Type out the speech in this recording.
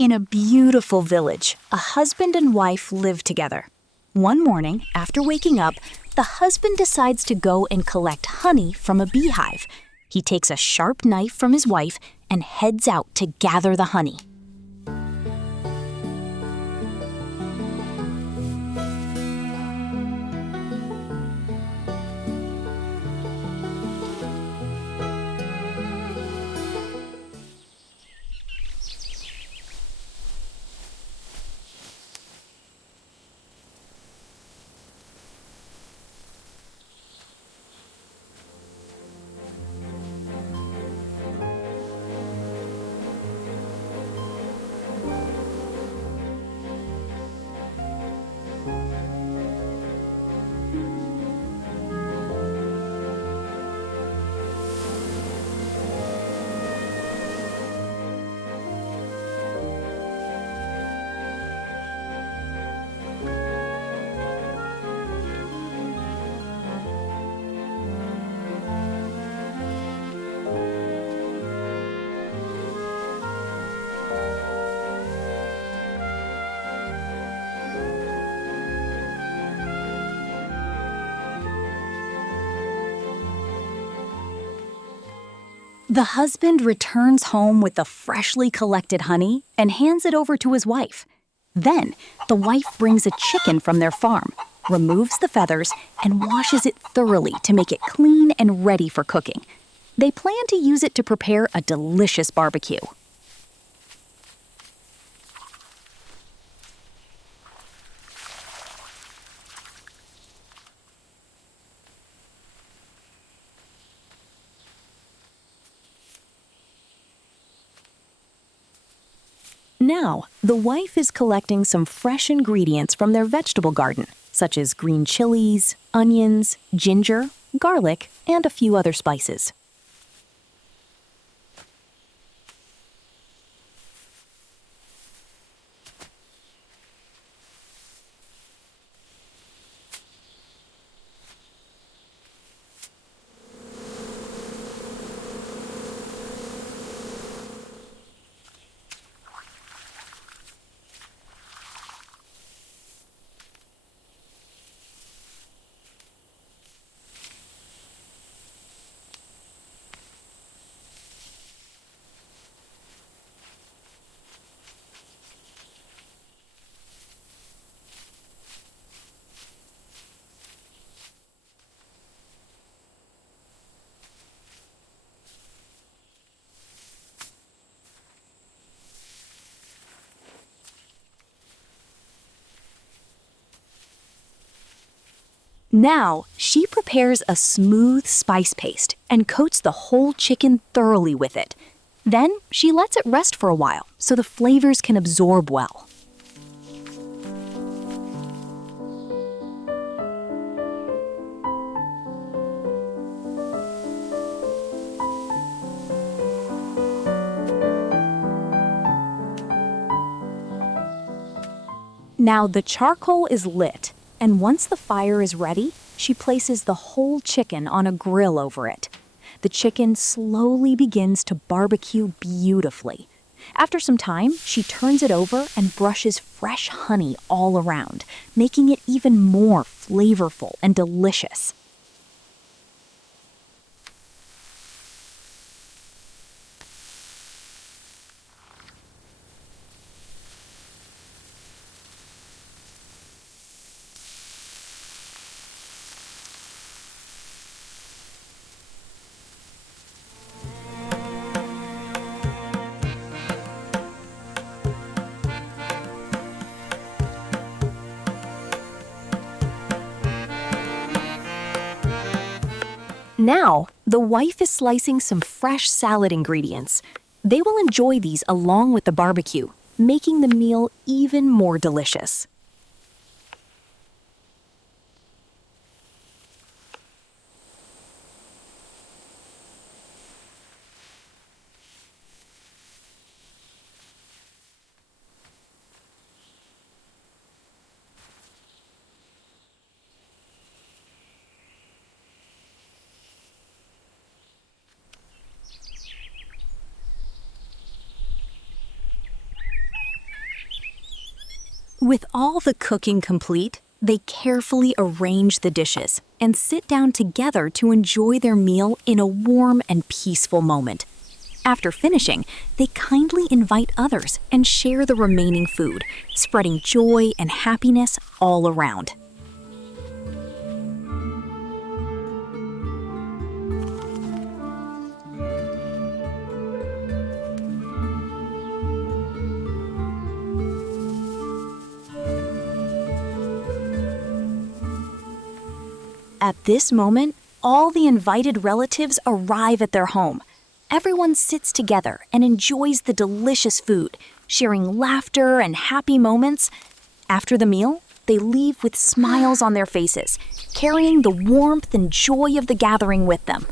In a beautiful village, a husband and wife live together. One morning, after waking up, the husband decides to go and collect honey from a beehive. He takes a sharp knife from his wife and heads out to gather the honey. The husband returns home with the freshly collected honey and hands it over to his wife. Then, the wife brings a chicken from their farm, removes the feathers, and washes it thoroughly to make it clean and ready for cooking. They plan to use it to prepare a delicious barbecue. Now, the wife is collecting some fresh ingredients from their vegetable garden, such as green chilies, onions, ginger, garlic, and a few other spices. Now, she prepares a smooth spice paste and coats the whole chicken thoroughly with it. Then, she lets it rest for a while so the flavors can absorb well. Now, the charcoal is lit. And once the fire is ready, she places the whole chicken on a grill over it. The chicken slowly begins to barbecue beautifully. After some time, she turns it over and brushes fresh honey all around, making it even more flavorful and delicious. Now, the wife is slicing some fresh salad ingredients. They will enjoy these along with the barbecue, making the meal even more delicious. With all the cooking complete, they carefully arrange the dishes and sit down together to enjoy their meal in a warm and peaceful moment. After finishing, they kindly invite others and share the remaining food, spreading joy and happiness all around. At this moment, all the invited relatives arrive at their home. Everyone sits together and enjoys the delicious food, sharing laughter and happy moments. After the meal, they leave with smiles on their faces, carrying the warmth and joy of the gathering with them.